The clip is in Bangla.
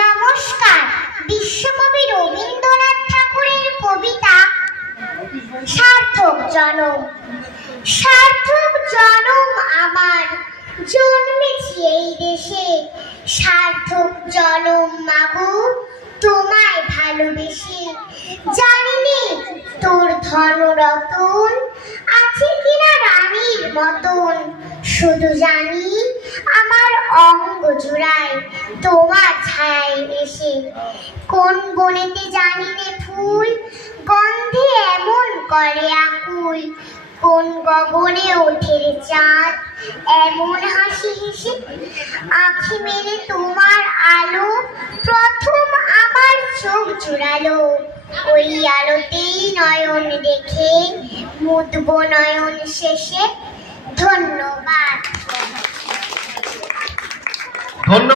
নমস্কার। বিশ্বকবি রবীন্দ্রনাথ ঠাকুরের কবিতা সার্থক জনম। সার্থক জনম আমার, জন্মেছি এই দেশে। সার্থক জনম মাগো, তোমায় ভালোবেসে। জানি নে তোর ধনরতন আছে কিনা রানীর মতন, শুধু জানি আমার অঙ্গ জুড়ায় তোমার ছায় এসে। কোন বনেতে জানি নে ফুল গন্ধে এমন করে আকুল, কোন গগনে ওঠে রে চাঁদ এমন হাসি হেসে। আঁখি মেলে তোমার আলো প্রথম আমার চোখ জুড়ালো, ওই আলোতেই নয়ন দেখে মুদব নয়ন শেষে। ধন্যবাদ।